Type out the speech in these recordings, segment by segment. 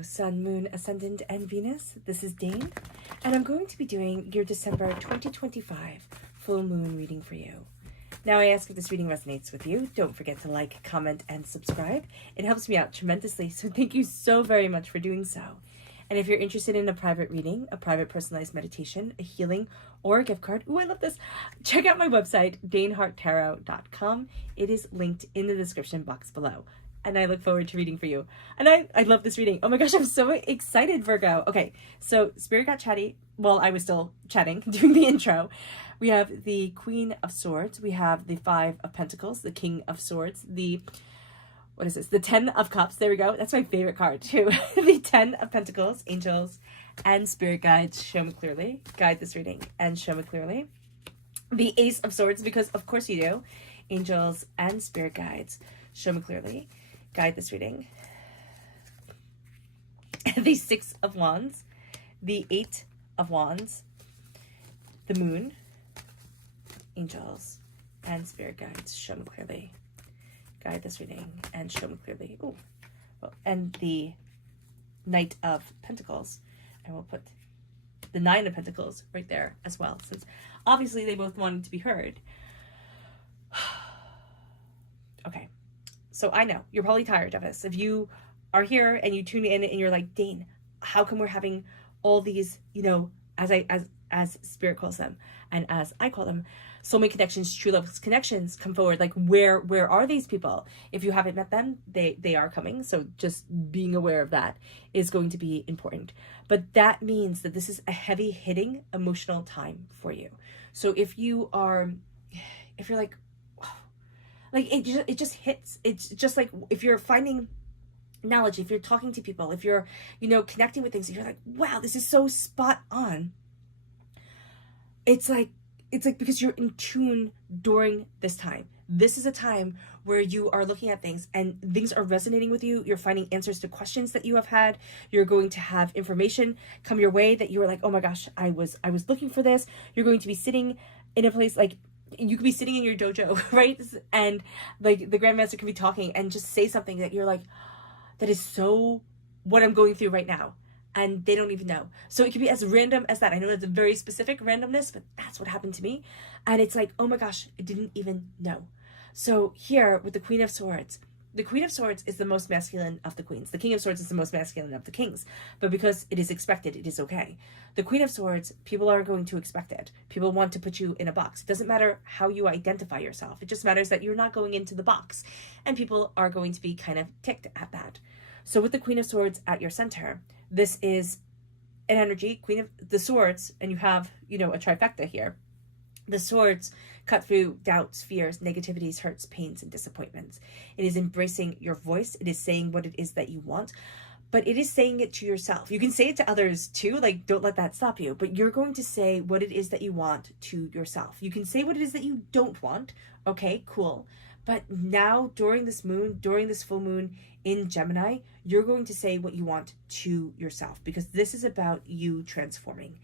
Virgo, Sun, Moon, Ascendant, and Venus. This is Dane, and I'm going to be doing your December 2025 full moon reading for you. Now, I ask if this reading resonates with you. Don't forget to like, comment, and subscribe. It helps me out tremendously, so thank you so very much for doing so. And if you're interested in a private reading, a private personalized meditation, a healing, or a gift card, ooh, I love this, check out my website, daneharttarot.com. It is linked in the description box below. And I look forward to reading for you. And I love this reading. Oh my gosh, I'm so excited, Virgo. Okay, so Spirit got chatty while I was still chatting, doing the intro. We have the Queen of Swords. We have the Five of Pentacles, the King of Swords, the, what is this? The Ten of Cups. There we go. That's my favorite card too. The Ten of Pentacles, Angels, and Spirit Guides. Show me clearly. Guide this reading and show me clearly. The Ace of Swords, because of course you do. Angels and Spirit Guides. Show me clearly. Guide this reading. The Six of Wands, the Eight of Wands, the Moon, Angels, and Spirit Guides. Show me clearly. Guide this reading and show me clearly. Ooh, well, and the Knight of Pentacles. And we'll put the Nine of Pentacles right there as well, since obviously they both wanted to be heard. Okay. So I know you're probably tired of this. If you are here and you tune in and you're like, Dane, how come we're having all these, you know, as Spirit calls them and as I call them, soulmate connections, true love connections come forward. Like where are these people? If you haven't met them, they are coming. So just being aware of that is going to be important. But that means that this is a heavy hitting emotional time for you. So if you're like, it just hits. It's just like if you're finding knowledge, if you're talking to people, if you're, you know, connecting with things, if you're like, wow, this is so spot on. It's like because you're in tune during this time. This is a time where you are looking at things and things are resonating with you. You're finding answers to questions that you have had. You're going to have information come your way that you were like, oh my gosh, I was looking for this. You're going to be sitting in a place like, you could be sitting in your dojo, right? And like the Grandmaster could be talking and just say something that you're like, that is so what I'm going through right now. And they don't even know. So it could be as random as that. I know it's a very specific randomness, but that's what happened to me. And it's like, oh my gosh, I didn't even know. So here with the Queen of Swords is the most masculine of the queens. The King of Swords is the most masculine of the kings. But because it is expected, it is okay. The Queen of Swords, people are going to expect it. People want to put you in a box. It doesn't matter how you identify yourself. It just matters that you're not going into the box. And people are going to be kind of ticked at that. So with the Queen of Swords at your center, this is an energy, Queen of the Swords, and you have, you know, a trifecta here. The swords cut through doubts, fears, negativities, hurts, pains, and disappointments. It is embracing your voice. It is saying what it is that you want, but it is saying it to yourself. You can say it to others too, like don't let that stop you, but you're going to say what it is that you want to yourself. You can say what it is that you don't want. Okay, cool. But now during this moon, during this full moon in Gemini, you're going to say what you want to yourself because this is about you transforming.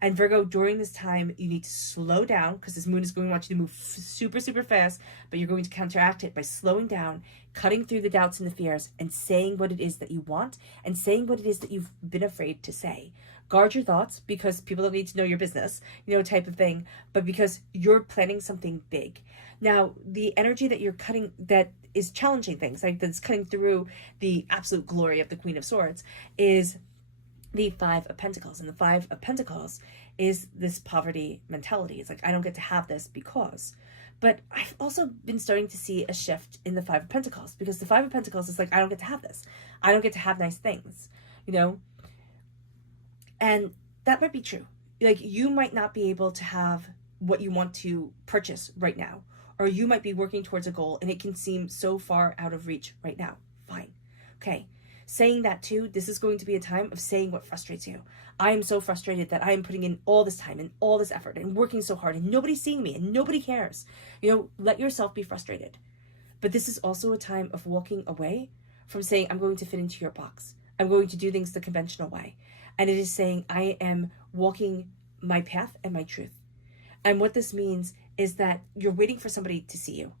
And Virgo, during this time, you need to slow down because this moon is going to want you to move super, super fast, but you're going to counteract it by slowing down, cutting through the doubts and the fears, and saying what it is that you want and saying what it is that you've been afraid to say. Guard your thoughts because people don't need to know your business, you know, type of thing, but because you're planning something big. Now, the energy that you're cutting that is challenging things, like that's cutting through the absolute glory of the Queen of Swords, is the Five of Pentacles. And the Five of Pentacles is this poverty mentality. It's like, I don't get to have this because. But I've also been starting to see a shift in the Five of Pentacles because the Five of Pentacles is like, I don't get to have this. I don't get to have nice things, you know? And that might be true. Like, you might not be able to have what you want to purchase right now, or you might be working towards a goal and it can seem so far out of reach right now. Fine. Okay. Saying that too, this is going to be a time of saying what frustrates you. I am so frustrated that I am putting in all this time and all this effort and working so hard and nobody's seeing me and nobody cares. You know, let yourself be frustrated. But this is also a time of walking away from saying, I'm going to fit into your box. I'm going to do things the conventional way. And it is saying, I am walking my path and my truth. And what this means is that you're waiting for somebody to see you,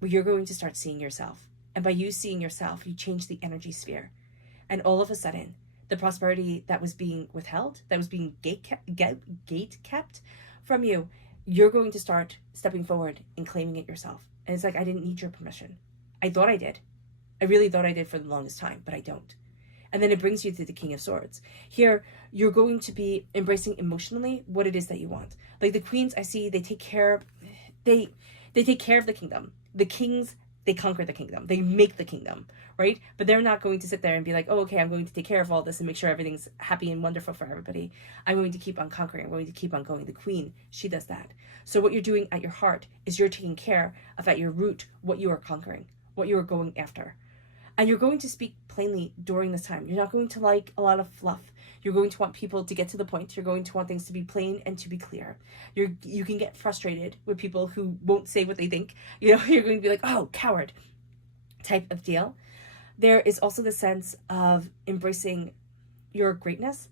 but you're going to start seeing yourself. And by you seeing yourself, you change the energy sphere. And all of a sudden, the prosperity that was being withheld, that was being gate kept from you, you're going to start stepping forward and claiming it yourself. And it's like, I didn't need your permission. I thought I did. I really thought I did for the longest time, but I don't. And then it brings you to the King of Swords. Here, you're going to be embracing emotionally what it is that you want. Like the queens, I see, they take care, they take care of the kingdom. The kings, they conquer the kingdom. They make the kingdom, right? But they're not going to sit there and be like, oh, okay, I'm going to take care of all this and make sure everything's happy and wonderful for everybody. I'm going to keep on conquering. I'm going to keep on going. The queen, she does that. So what you're doing at your heart is you're taking care of at your root what you are conquering, what you are going after. And you're going to speak plainly during this time. You're not going to like a lot of fluff. You're going to want people to get to the point. You're going to want things to be plain and to be clear. You can get frustrated with people who won't say what they think. You know, you're going to be like, oh, coward type of deal. There is also the sense of embracing your greatness.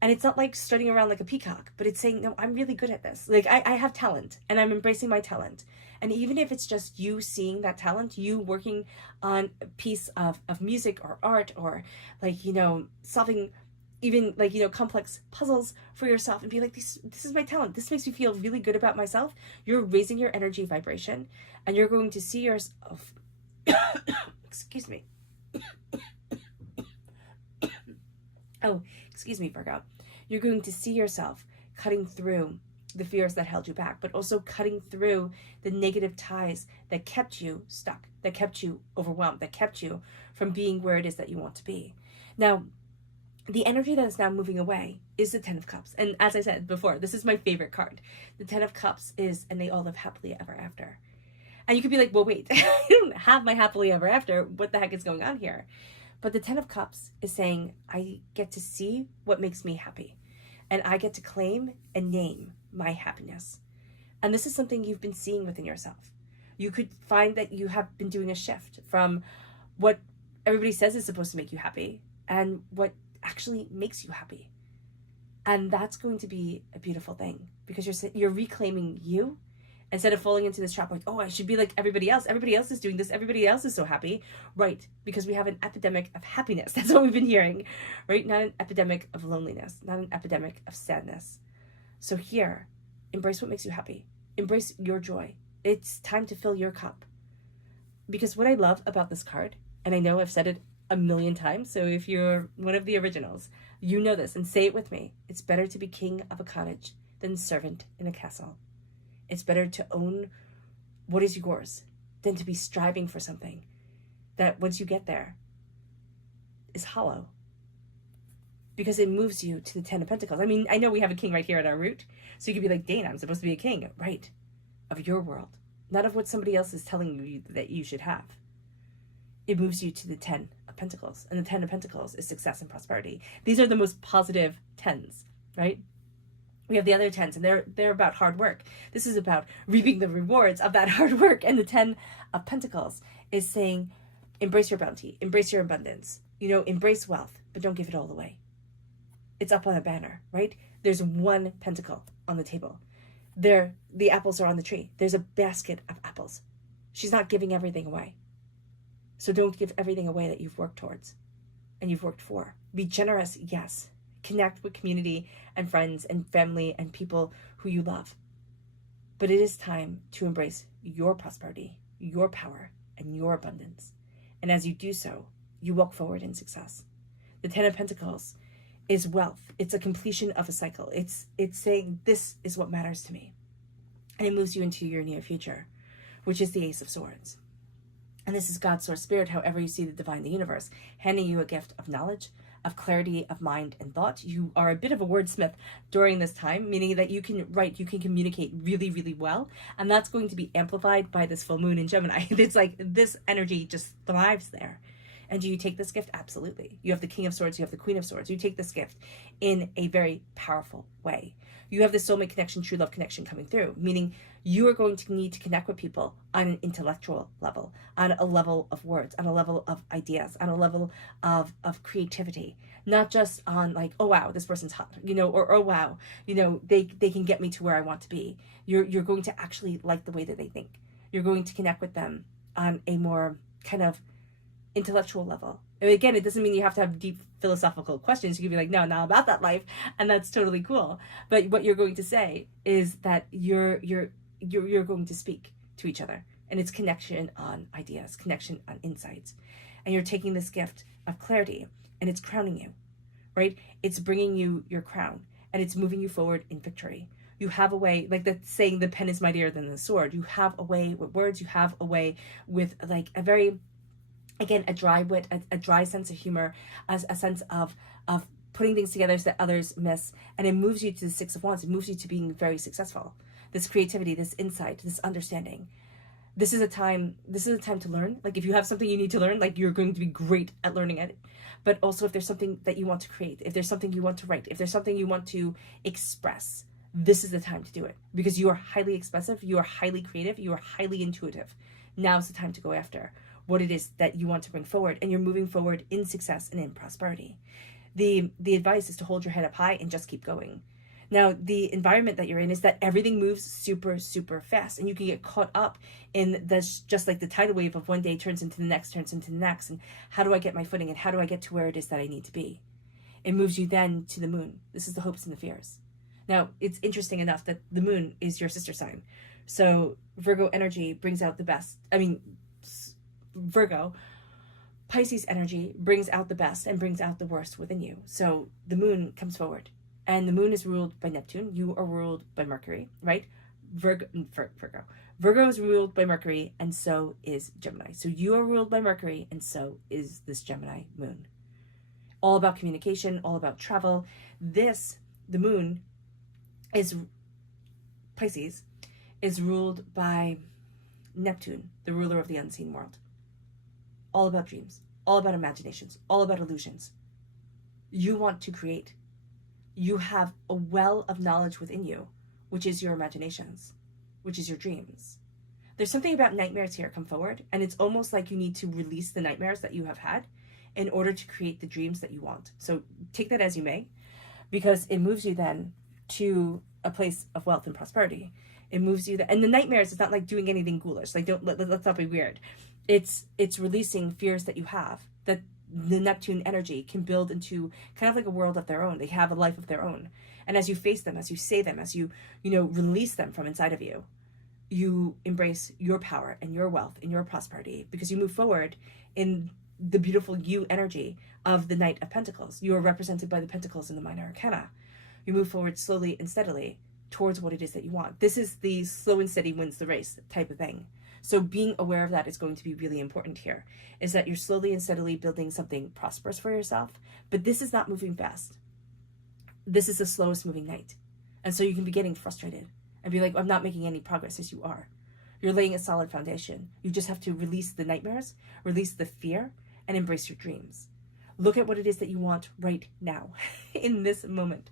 And it's not like strutting around like a peacock, but it's saying, no, I'm really good at this. Like I have talent and I'm embracing my talent. And even if it's just you seeing that talent, you working on a piece of music or art or like, you know, solving even like, you know, complex puzzles for yourself and be like, this is my talent. This makes me feel really good about myself. You're raising your energy vibration and you're going to see yourself, excuse me. Oh, excuse me, Virgo. You're going to see yourself cutting through the fears that held you back, but also cutting through the negative ties that kept you stuck, that kept you overwhelmed, that kept you from being where it is that you want to be. Now, the energy that is now moving away is the Ten of Cups. And as I said before, this is my favorite card. The Ten of Cups is, and they all live happily ever after. And you could be like, well, wait, I don't have my happily ever after. What the heck is going on here? But the Ten of Cups is saying, I get to see what makes me happy. And I get to claim and name my happiness. And this is something you've been seeing within yourself. You could find that you have been doing a shift from what everybody says is supposed to make you happy and what actually makes you happy. And that's going to be a beautiful thing because you're reclaiming you instead of falling into this trap like, oh, I should be like everybody else. Everybody else is doing this. Everybody else is so happy. Right. Because we have an epidemic of happiness. That's what we've been hearing, right? Not an epidemic of loneliness, not an epidemic of sadness. So here, embrace what makes you happy. Embrace your joy. It's time to fill your cup. Because what I love about this card, and I know I've said it a million times, so if you're one of the originals, you know this, and say it with me. It's better to be king of a cottage than servant in a castle. It's better to own what is yours than to be striving for something that once you get there is hollow. Because it moves you to the Ten of Pentacles. I mean, I know we have a king right here at our root. So you could be like, Dane, I'm supposed to be a king. Right. Of your world. Not of what somebody else is telling you that you should have. It moves you to the Ten of Pentacles. And the Ten of Pentacles is success and prosperity. These are the most positive tens, right? We have the other tens, and they're about hard work. This is about reaping the rewards of that hard work. And the Ten of Pentacles is saying, embrace your bounty, embrace your abundance, you know, embrace wealth, but don't give it all away. It's up on a banner, right? There's one pentacle on the table. There, the apples are on the tree. There's a basket of apples. She's not giving everything away. So don't give everything away that you've worked towards and you've worked for. Be generous, yes. Connect with community and friends and family and people who you love. But it is time to embrace your prosperity, your power, and your abundance. And as you do so, you walk forward in success. The Ten of Pentacles is wealth. It's a completion of a cycle. It's saying this is what matters to me. And it moves you into your near future, which is the Ace of Swords. And this is God's source spirit, however you see the divine, the universe, handing you a gift of knowledge, of clarity of mind and thought. You are a bit of a wordsmith during this time, meaning that you can write, you can communicate really, really well. And that's going to be amplified by this full moon in Gemini. It's like this energy just thrives there. And do you take this gift? Absolutely. You have the King of Swords, you have the Queen of Swords. You take this gift in a very powerful way. You have the soulmate connection, true love connection coming through, meaning you are going to need to connect with people on an intellectual level, on a level of words, on a level of ideas, on a level of creativity, not just on like, oh, wow, this person's hot, you know, or, oh, wow, you know, they can get me to where I want to be. You're going to actually like the way that they think. You're going to connect with them on a more kind of intellectual level, And again, it doesn't mean you have to have deep philosophical questions. You can be like, no, not about that life, and that's totally cool. But what you're going to say is that you're going to speak to each other, and it's connection on ideas, connection on insights, and you're taking this gift of clarity, and it's crowning you, right? It's bringing you your crown, and it's moving you forward in victory. You have a way, like that saying, the pen is mightier than the sword. You have a way with words. You have a way with like a very, again, a dry wit, a dry sense of humor, as a sense of putting things together that others miss. And it moves you to the Six of Wands. It moves you to being very successful. This creativity, this insight, this understanding. This is a time to learn. Like if you have something you need to learn, like you're going to be great at learning it. But also if there's something that you want to create, if there's something you want to write, if there's something you want to express, this is the time to do it, because you are highly expressive, you are highly creative, you are highly intuitive. Now's the time to go after what it is that you want to bring forward, and you're moving forward in success and in prosperity. The advice is to hold your head up high and just keep going. Now, the environment that you're in is that everything moves super, super fast, and you can get caught up in this, just like the tidal wave of one day turns into the next, and how do I get my footing, and how do I get to where it is that I need to be? It moves you then to the moon. This is the hopes and the fears. Now, it's interesting enough that the moon is your sister sign. So Virgo energy brings out the best. Virgo, Pisces energy brings out the best and brings out the worst within you. So the moon comes forward, and the moon is ruled by Neptune. You are ruled by Mercury, right? Virgo is ruled by Mercury, and so is Gemini. So you are ruled by Mercury, and so is this Gemini moon. All about communication, all about travel. The moon is, Pisces is ruled by Neptune, the ruler of the unseen world. All about dreams, all about imaginations, all about illusions. You want to create. You have a well of knowledge within you, which is your imaginations, which is your dreams. There's something about nightmares here come forward, and it's almost like you need to release the nightmares that you have had in order to create the dreams that you want. So take that as you may, because it moves you then to a place of wealth and prosperity. It moves you and the nightmares is not like doing anything ghoulish. Like let's not be weird. It's releasing fears that you have, that the Neptune energy can build into kind of like a world of their own. They have a life of their own. And as you face them, as you say them, as you release them from inside of you, you embrace your power and your wealth and your prosperity, because you move forward in the beautiful you energy of the Knight of Pentacles. You are represented by the Pentacles in the Minor Arcana. You move forward slowly and steadily towards what it is that you want. This is the slow and steady wins the race type of thing. So being aware of that is going to be really important here, is that you're slowly and steadily building something prosperous for yourself, but this is not moving fast. This is the slowest moving night. And so you can be getting frustrated and be like, I'm not making any progress. As you are. You're laying a solid foundation. You just have to release the nightmares, release the fear, and embrace your dreams. Look at what it is that you want right now, in this moment.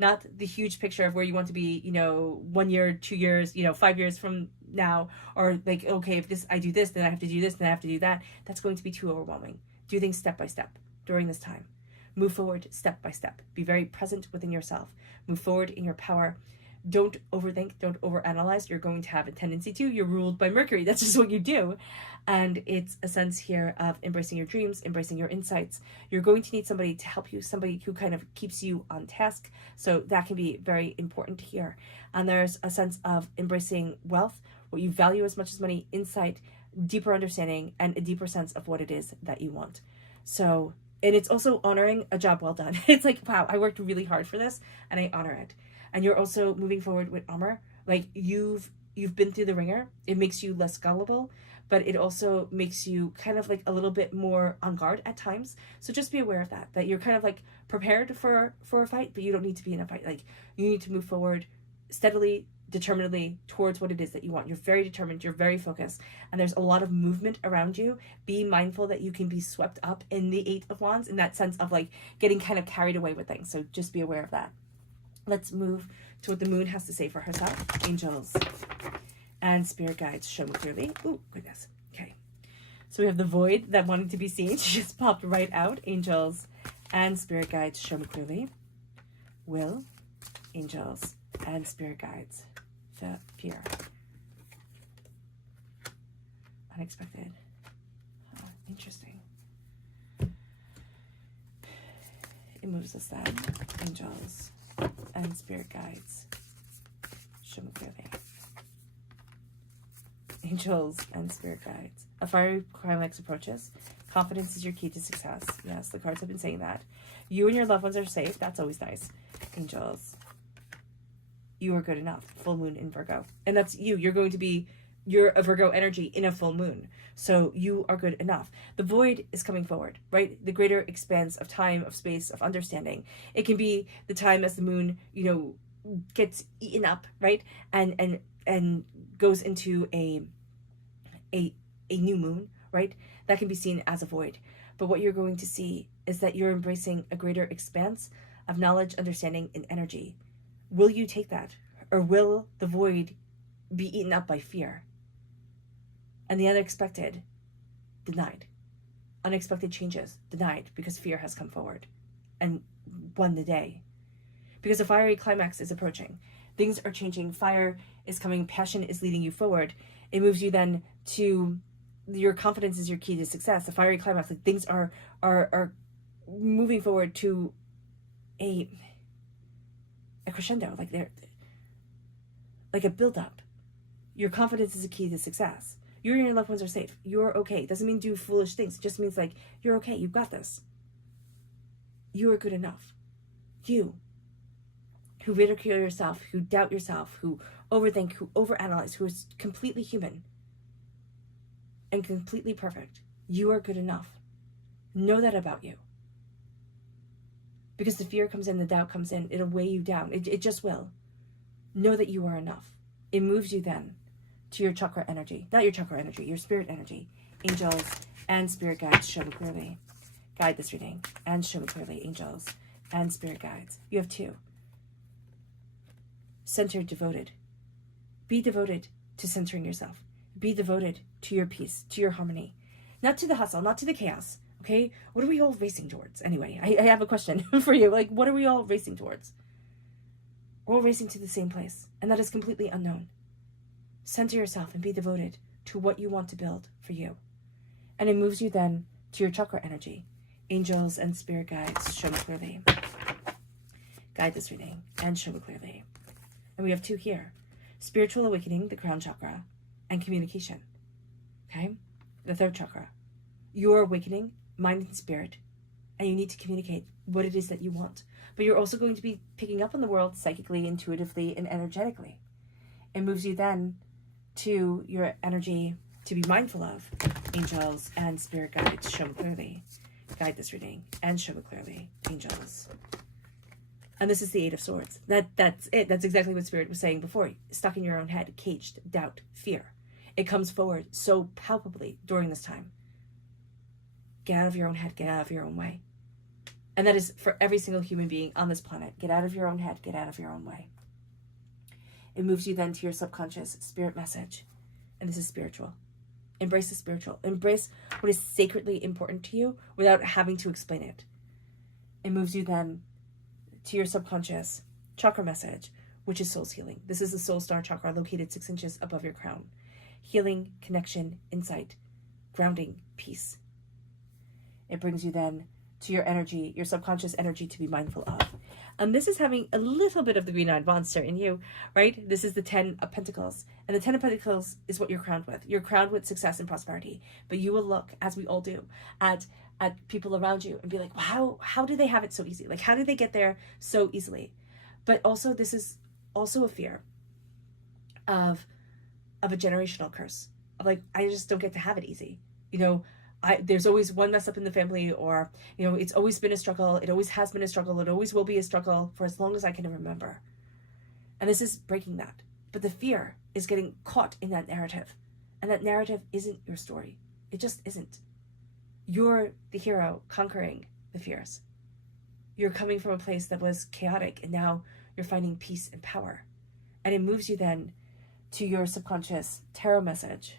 Not the huge picture of where you want to be, 1 year, 2 years, 5 years from now, or like, okay, if I do this, then I have to do this, then I have to do that. That's going to be too overwhelming. Do things step by step during this time. Move forward step by step. Be very present within yourself. Move forward in your power. Don't overthink, don't overanalyze. You're going to have a tendency to. You're ruled by Mercury. That's just what you do. And it's a sense here of embracing your dreams, embracing your insights. You're going to need somebody to help you, somebody who kind of keeps you on task. So that can be very important here. And there's a sense of embracing wealth, what you value as much as money, insight, deeper understanding, and a deeper sense of what it is that you want. So, and it's also honoring a job well done. It's like, wow, I worked really hard for this, and I honor it. And you're also moving forward with armor. Like you've been through the ringer. It makes you less gullible, but it also makes you kind of like a little bit more on guard at times. So just be aware of that you're kind of like prepared for a fight, but you don't need to be in a fight. Like you need to move forward steadily, determinedly towards what it is that you want. You're very determined, you're very focused, and there's a lot of movement around you. Be mindful that you can be swept up in the Eight of Wands, in that sense of like getting kind of carried away with things. So just be aware of that. Let's move to what the moon has to say for herself. Angels and spirit guides, show me clearly. Oh, goodness. Okay. So we have the void that wanted to be seen. She just popped right out. Angels and spirit guides, show me clearly. Will, angels, and spirit guides, the fear. Unexpected. Interesting. It moves us then. Angels and spirit guides. Show me clearly. Angels and spirit guides. A fiery climax approaches. Confidence is your key to success. Yes, the cards have been saying that. You and your loved ones are safe. That's always nice. Angels. You are good enough. Full moon in Virgo. And that's you. You're a Virgo energy in a full moon. So you are good enough. The void is coming forward, right? The greater expanse of time, of space, of understanding. It can be the time as the moon, gets eaten up, right? And goes into a new moon, right? That can be seen as a void. But what you're going to see is that you're embracing a greater expanse of knowledge, understanding, and energy. Will you take that? Or will the void be eaten up by fear? And the unexpected, denied. Unexpected changes, denied, because fear has come forward and won the day. Because a fiery climax is approaching. Things are changing. Fire is coming. Passion is leading you forward. It moves you then to your confidence is your key to success. A fiery climax, like things are moving forward to a crescendo, like they're like a build up. Your confidence is a key to success. You and your loved ones are safe. You're okay. It doesn't mean do foolish things. It just means like you're okay. You've got this. You are good enough. You who ridicule yourself, who doubt yourself, who overthink, who overanalyze, who is completely human and completely perfect. You are good enough. Know that about you. Because the fear comes in, the doubt comes in, it'll weigh you down. It just will. Know that you are enough. It moves you then to your chakra energy. Not your chakra energy, your spirit energy. Angels and spirit guides, show me clearly. Guide this reading and show me clearly, angels and spirit guides. You have two. Centered, devoted. Be devoted to centering yourself. Be devoted to your peace, to your harmony. Not to the hustle, not to the chaos. Okay? What are we all racing towards? Anyway, I have a question for you. Like, what are we all racing towards? We're all racing to the same place, and that is completely unknown. Center yourself and be devoted to what you want to build for you. And it moves you then to your chakra energy. Angels and spirit guides, show me clearly. Guide this reading and show me clearly. And we have two here. Spiritual awakening, the crown chakra, and communication. Okay? The third chakra. You're awakening mind and spirit, and you need to communicate what it is that you want. But you're also going to be picking up on the world psychically, intuitively, and energetically. It moves you then to your energy to be mindful of. Angels and spirit guides, show me clearly. Guide this reading and show me clearly, angels. And this is the Eight of Swords. That's it. That's exactly what Spirit was saying before. Stuck in your own head, caged, doubt, fear. It comes forward so palpably during this time. Get out of your own head. Get out of your own way. And that is for every single human being on this planet. Get out of your own head. Get out of your own way. It moves you then to your subconscious spirit message. And this is spiritual. Embrace the spiritual. Embrace what is sacredly important to you without having to explain it. It moves you then to your subconscious chakra message, which is soul's healing. This is the soul star chakra located 6 inches above your crown. Healing, connection, insight, grounding, peace. It brings you then to your energy, your subconscious energy to be mindful of. And this is having a little bit of the green-eyed monster in you, right? This is the 10 of Pentacles. And the 10 of Pentacles is what you're crowned with. You're crowned with success and prosperity. But you will look, as we all do, at people around you and be like, wow, how do they have it so easy? Like, how did they get there so easily? But also, this is also a fear of a generational curse. Of like, I just don't get to have it easy. You know, there's always one mess up in the family, or, you know, it's always been a struggle. It always has been a struggle. It always will be a struggle for as long as I can remember. And this is breaking that. But the fear is getting caught in that narrative. And that narrative isn't your story. It just isn't. You're the hero conquering the fears. You're coming from a place that was chaotic, and now you're finding peace and power. And it moves you then to your subconscious tarot message,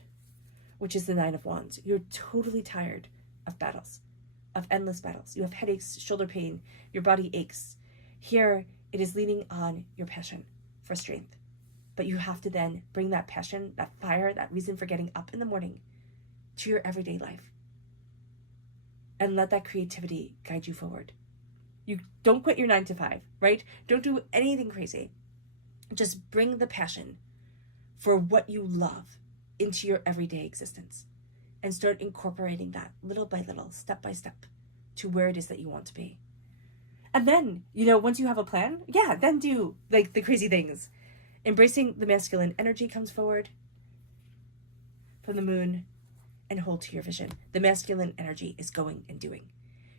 which is the 9 of Wands. You're totally tired of battles, of endless battles. You have headaches, shoulder pain, your body aches. Here, it is leaning on your passion for strength. But you have to then bring that passion, that fire, that reason for getting up in the morning to your everyday life. And let that creativity guide you forward. You don't quit your 9 to 5, right? Don't do anything crazy. Just bring the passion for what you love into your everyday existence and start incorporating that little by little, step by step, to where it is that you want to be. And then, once you have a plan, then do like the crazy things. Embracing the masculine energy comes forward from the moon, and hold to your vision. The masculine energy is going and doing,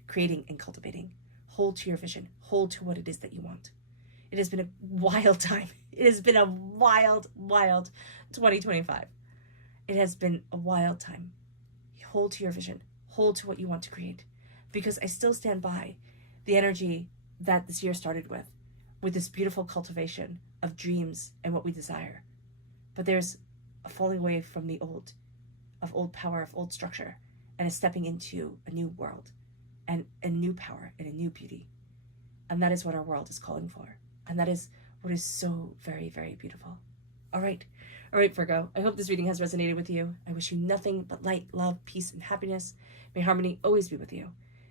creating and cultivating. Hold to your vision. Hold to what it is that you want. It has been a wild time. It has been a wild 2025. It has been a wild time. Hold to your vision. Hold to what you want to create. Because I still stand by the energy that this year started with this beautiful cultivation of dreams and what we desire. But there's a falling away from the old power, of old structure, and a stepping into a new world and a new power and a new beauty. And that is what our world is calling for. And that is what is so very, very beautiful. All right, Virgo. I hope this reading has resonated with you. I wish you nothing but light, love, peace, and happiness. May harmony always be with you.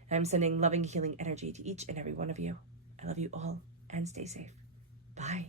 And I'm sending loving, healing energy to each and every one of you. I love you all, and stay safe. Bye.